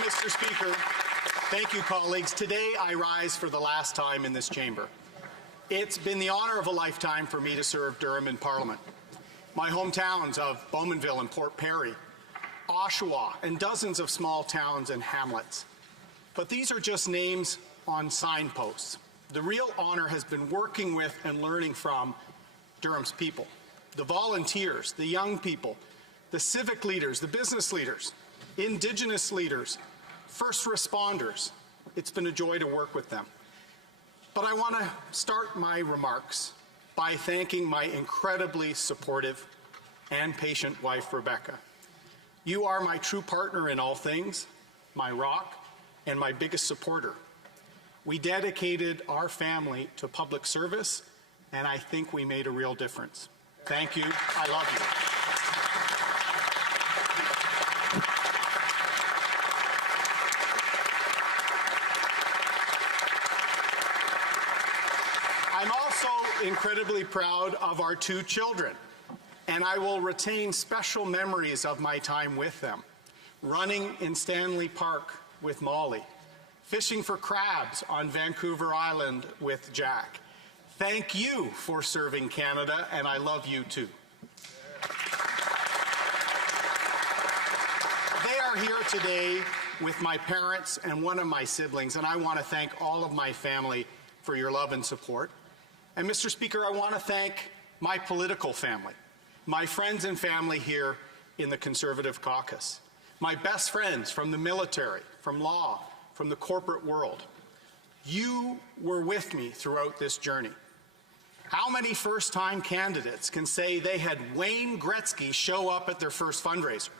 Mr. Speaker. Thank you, colleagues. Today, I rise for the last time in this chamber. It's been the honor of a lifetime for me to serve Durham in Parliament. My hometowns of Bowmanville and Port Perry, Oshawa, and dozens of small towns and hamlets. But these are just names on signposts. The real honor has been working with and learning from Durham's people, the volunteers, the young people, the civic leaders, the business leaders, Indigenous leaders, first responders. It's been a joy to work with them. But I want to start my remarks by thanking my incredibly supportive and patient wife, Rebecca. You are my true partner in all things, my rock, and my biggest supporter. We dedicated our family to public service, and I think we made a real difference. Thank you. I love you. I'm also incredibly proud of our two children, and I will retain special memories of my time with them. Running in Stanley Park with Molly, fishing for crabs on Vancouver Island with Jack. Thank you for serving Canada, and I love you too. They are here today with my parents and one of my siblings, and I want to thank all of my family for your love and support. And Mr. Speaker, I want to thank my political family, my friends and family here in the Conservative caucus, my best friends from the military, from law, from the corporate world. You were with me throughout this journey. How many first-time candidates can say they had Wayne Gretzky show up at their first fundraiser?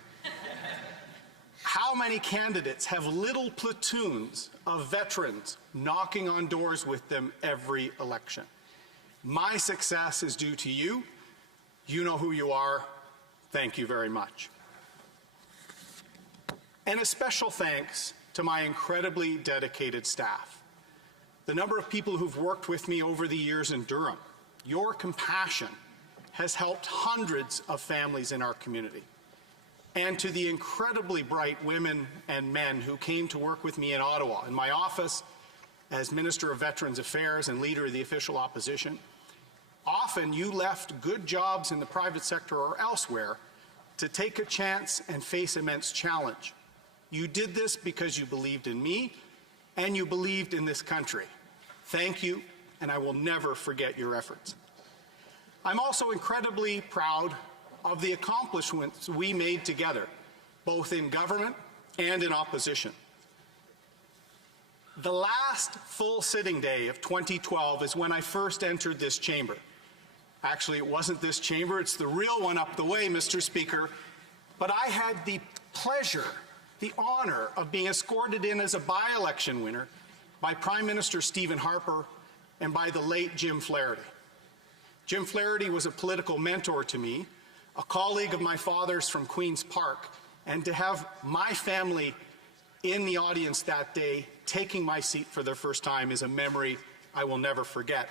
How many candidates have little platoons of veterans knocking on doors with them every election? My success is due to you. You know who you are. Thank you very much. And a special thanks to my incredibly dedicated staff. The number of people who've worked with me over the years in Durham. Your compassion has helped hundreds of families in our community. And to the incredibly bright women and men who came to work with me in Ottawa, in my office, as Minister of Veterans Affairs and Leader of the Official Opposition. Often you left good jobs in the private sector or elsewhere to take a chance and face immense challenge. You did this because you believed in me and you believed in this country. Thank you, and I will never forget your efforts. I'm also incredibly proud of the accomplishments we made together, both in government and in opposition. The last full sitting day of 2012 is when I first entered this chamber. Actually, it wasn't this chamber, it's the real one up the way, Mr. Speaker. But I had the pleasure, the honor of being escorted in as a by-election winner by Prime Minister Stephen Harper and by the late Jim Flaherty. Jim Flaherty was a political mentor to me, a colleague of my father's from Queen's Park, and to have my family in the audience that day taking my seat for the first time is a memory I will never forget.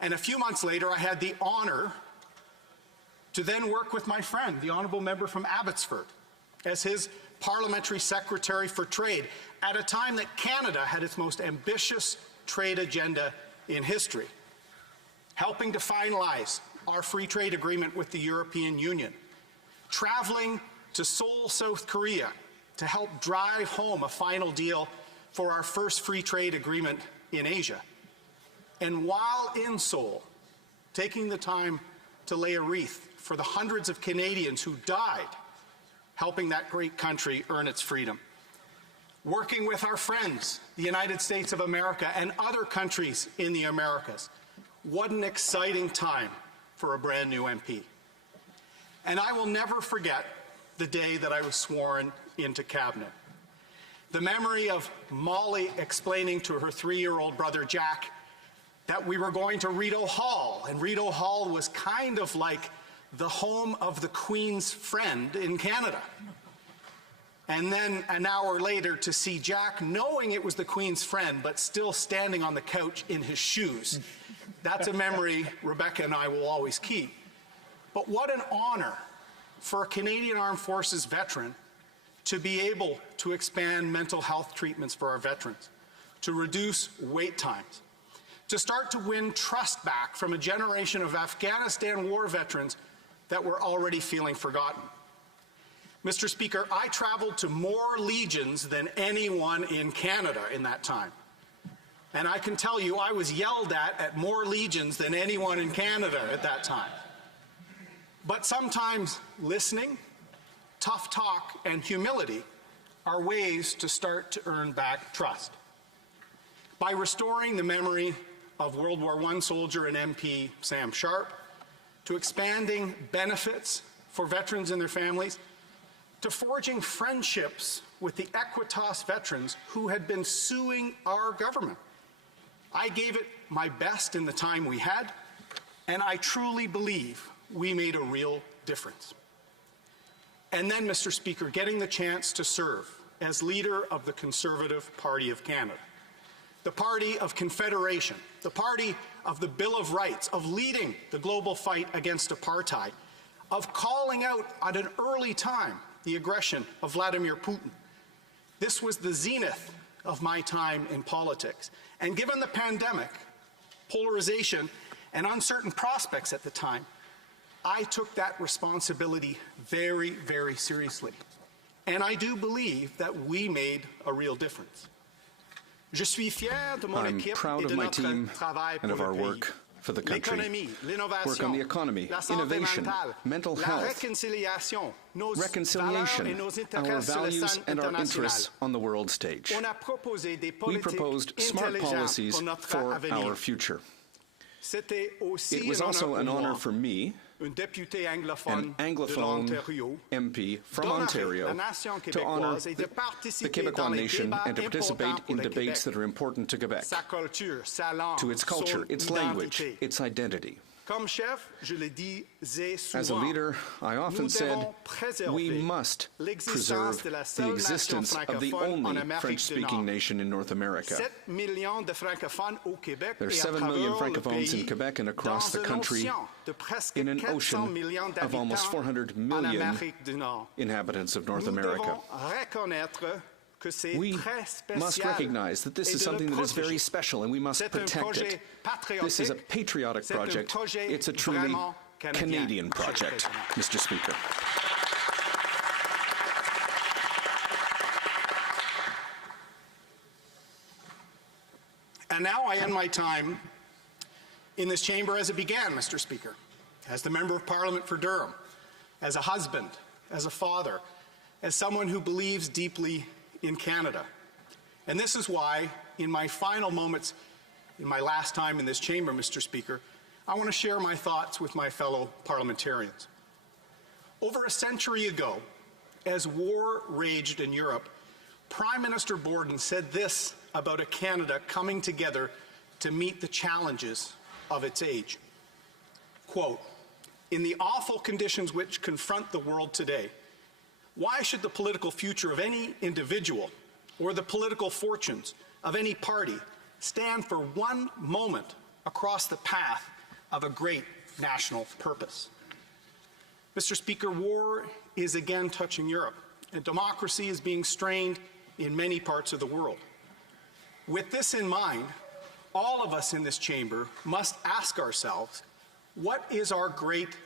And a few months later, I had the honor to then work with my friend, the honourable member from Abbotsford, as his Parliamentary Secretary for Trade at a time that Canada had its most ambitious trade agenda in history, helping to finalize our free trade agreement with the European Union, traveling to Seoul, South Korea to help drive home a final deal for our first free trade agreement in Asia. And while in Seoul, taking the time to lay a wreath for the hundreds of Canadians who died helping that great country earn its freedom. Working with our friends, the United States of America and other countries in the Americas. What an exciting time for a brand new MP. And I will never forget the day that I was sworn into cabinet. The memory of Molly explaining to her 3-year-old brother Jack that we were going to Rideau Hall, and Rideau Hall was kind of like the home of the Queen's friend in Canada. And then an hour later to see Jack knowing it was the Queen's friend, but still standing on the couch in his shoes. That's a memory Rebecca and I will always keep. But what an honor for a Canadian Armed Forces veteran to be able to expand mental health treatments for our veterans, to reduce wait times, to start to win trust back from a generation of Afghanistan war veterans that were already feeling forgotten. Mr. Speaker, I traveled to more legions than anyone in Canada in that time. And I can tell you I was yelled at more legions than anyone in Canada at that time. But sometimes listening, tough talk, and humility are ways to start to earn back trust. By restoring the memory of World War I soldier and MP Sam Sharp, to expanding benefits for veterans and their families, to forging friendships with the Equitas veterans who had been suing our government. I gave it my best in the time we had, and I truly believe we made a real difference. And then, Mr. Speaker, getting the chance to serve as leader of the Conservative Party of Canada, the party of confederation, the party of the Bill of Rights, of leading the global fight against apartheid, of calling out at an early time the aggression of Vladimir Putin. This was the zenith of my time in politics. And given the pandemic, polarization, and uncertain prospects at the time, I took that responsibility very, very seriously. And I do believe that we made a real difference. I'm proud of my team and of our work for the country. Work on the economy, innovation, mental health, reconciliation, our values and our interests on the world stage. We proposed smart policies for our future. It was also an honor for me, an Anglophone MP from Ontario, to honor the Québécois nation and to participate in debates that are important to Quebec, to its culture, its language, its identity. As a leader, I often said, we must preserve the existence of the only French-speaking nation in North America. There are 7 million francophones in Quebec and across the country, in an ocean of almost 400 million inhabitants of North America. We must recognize that this is something that is very special and we must protect it. This is a patriotic project. It's a truly Canadian project, Mr. Speaker. And now I end my time in this chamber as it began, Mr. Speaker, as the Member of Parliament for Durham, as a husband, as a father, as someone who believes deeply in Canada. And this is why, in my final moments, in my last time in this chamber, Mr. Speaker, I want to share my thoughts with my fellow parliamentarians. Over a century ago, as war raged in Europe, Prime Minister Borden said this about a Canada coming together to meet the challenges of its age. Quote, "In the awful conditions which confront the world today, why should the political future of any individual or the political fortunes of any party stand for one moment across the path of a great national purpose?" Mr. Speaker, war is again touching Europe, and democracy is being strained in many parts of the world. With this in mind, all of us in this chamber must ask ourselves, what is our great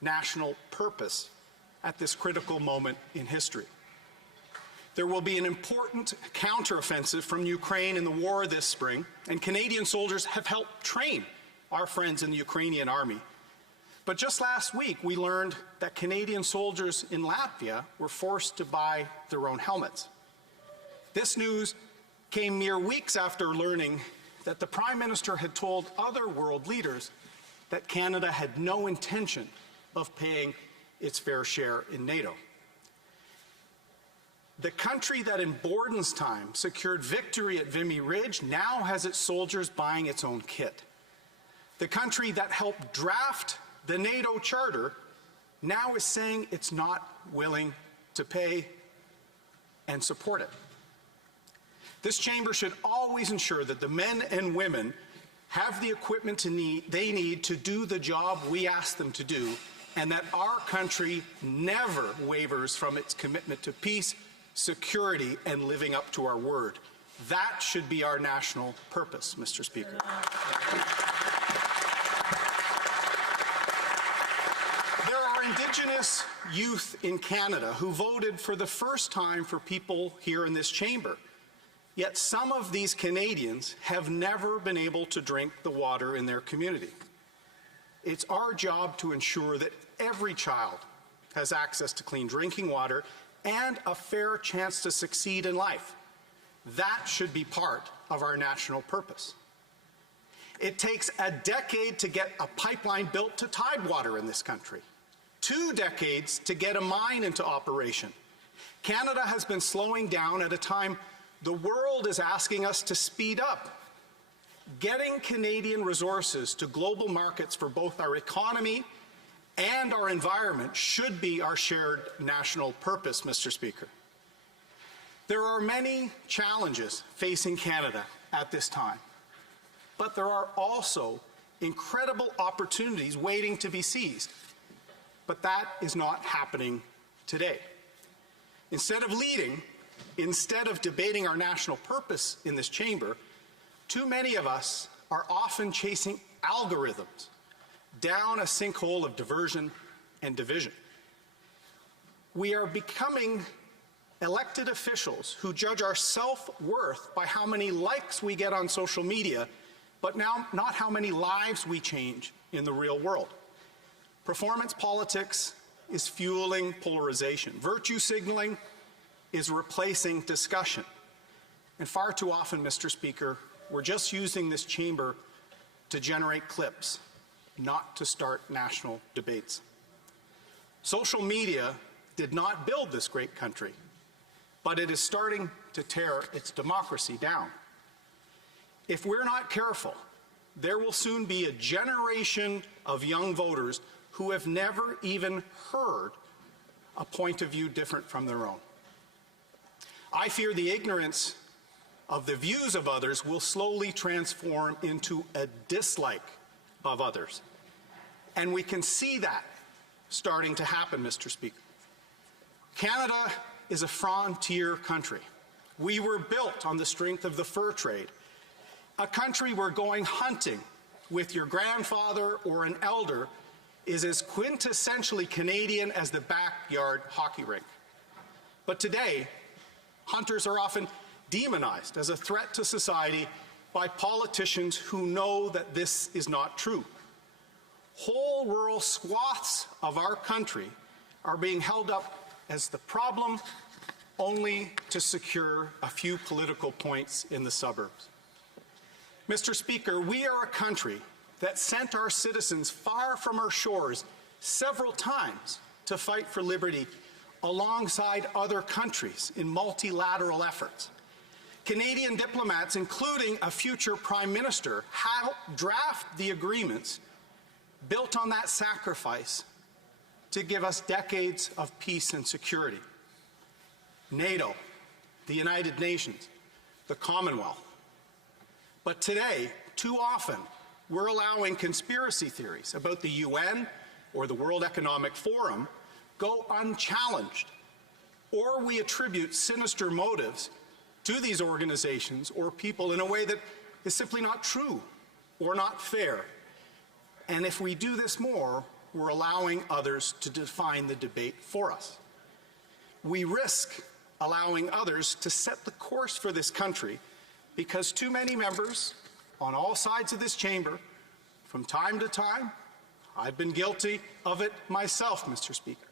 national purpose at this critical moment in history? There will be an important counteroffensive from Ukraine in the war this spring, and Canadian soldiers have helped train our friends in the Ukrainian army. But just last week, we learned that Canadian soldiers in Latvia were forced to buy their own helmets. This news came mere weeks after learning that the Prime Minister had told other world leaders that Canada had no intention of paying its fair share in NATO. The country that in Borden's time secured victory at Vimy Ridge now has its soldiers buying its own kit. The country that helped draft the NATO Charter now is saying it's not willing to pay and support it. This chamber should always ensure that the men and women have the equipment they need to do the job we ask them to do, and that our country never wavers from its commitment to peace, security, and living up to our word. That should be our national purpose, Mr. Speaker. There are Indigenous youth in Canada who voted for the first time for people here in this chamber. Yet some of these Canadians have never been able to drink the water in their community. It's our job to ensure that every child has access to clean drinking water and a fair chance to succeed in life. That should be part of our national purpose. It takes a decade to get a pipeline built to Tidewater in this country, 2 decades to get a mine into operation. Canada has been slowing down at a time the world is asking us to speed up. Getting Canadian resources to global markets for both our economy and our environment should be our shared national purpose, Mr. Speaker. There are many challenges facing Canada at this time, but there are also incredible opportunities waiting to be seized. But that is not happening today. Instead of leading, instead of debating our national purpose in this chamber, too many of us are often chasing algorithms down a sinkhole of diversion and division. We are becoming elected officials who judge our self-worth by how many likes we get on social media, but now not how many lives we change in the real world. Performance politics is fueling polarization. Virtue signaling is replacing discussion. And far too often, Mr. Speaker, we're just using this chamber to generate clips, not to start national debates. Social media did not build this great country, but it is starting to tear its democracy down. If we're not careful, there will soon be a generation of young voters who have never even heard a point of view different from their own. I fear the ignorance of the views of others will slowly transform into a dislike of others. And we can see that starting to happen, Mr. Speaker. Canada is a frontier country. We were built on the strength of the fur trade, a country where going hunting with your grandfather or an elder is as quintessentially Canadian as the backyard hockey rink. But today, hunters are often demonized as a threat to society by politicians who know that this is not true. Whole rural swaths of our country are being held up as the problem only to secure a few political points in the suburbs. Mr. Speaker, we are a country that sent our citizens far from our shores several times to fight for liberty alongside other countries in multilateral efforts. Canadian diplomats, including a future Prime Minister, helped draft the agreements built on that sacrifice to give us decades of peace and security. NATO, the United Nations, the Commonwealth. But today, too often, we're allowing conspiracy theories about the UN or the World Economic Forum go unchallenged, or we attribute sinister motives to these organizations or people in a way that is simply not true or not fair. And if we do this more, we're allowing others to define the debate for us. We risk allowing others to set the course for this country because too many members on all sides of this chamber, from time to time, I've been guilty of it myself, Mr. Speaker,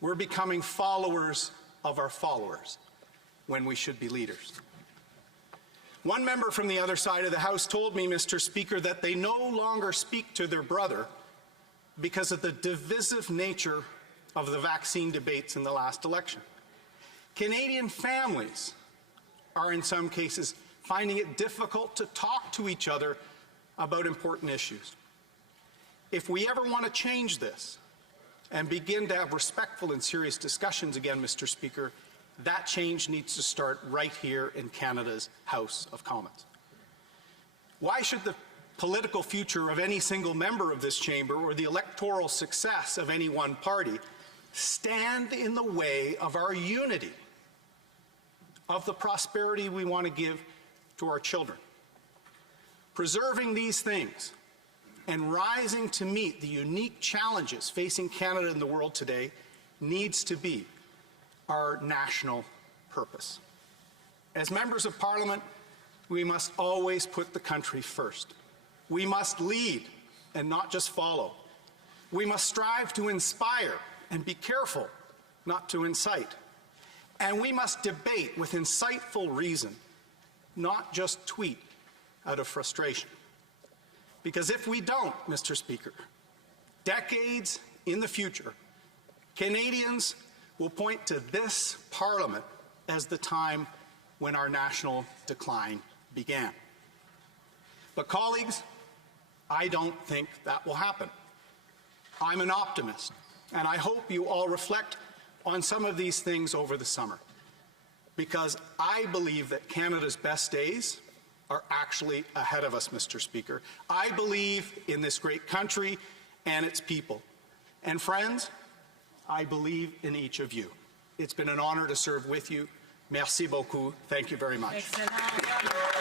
we're becoming followers of our followers when we should be leaders. One member from the other side of the House told me, Mr. Speaker, that they no longer speak to their brother because of the divisive nature of the vaccine debates in the last election. Canadian families are in some cases finding it difficult to talk to each other about important issues. If we ever want to change this and begin to have respectful and serious discussions again, Mr. Speaker, that change needs to start right here in Canada's House of Commons. Why should the political future of any single member of this chamber or the electoral success of any one party stand in the way of our unity of the prosperity we want to give to our children. Preserving these things and rising to meet the unique challenges facing Canada and the world today needs to be our national purpose. As members of Parliament, we must always put the country first. We must lead and not just follow. We must strive to inspire and be careful not to incite. And we must debate with insightful reason, not just tweet out of frustration. Because if we don't, Mr. Speaker, decades in the future, Canadians will point to this Parliament as the time when our national decline began. But colleagues, I don't think that will happen. I'm an optimist, and I hope you all reflect on some of these things over the summer, because I believe that Canada's best days are actually ahead of us, Mr. Speaker. I believe in this great country and its people. And friends, I believe in each of you. It's been an honor to serve with you. Merci beaucoup. Thank you very much. Excellent.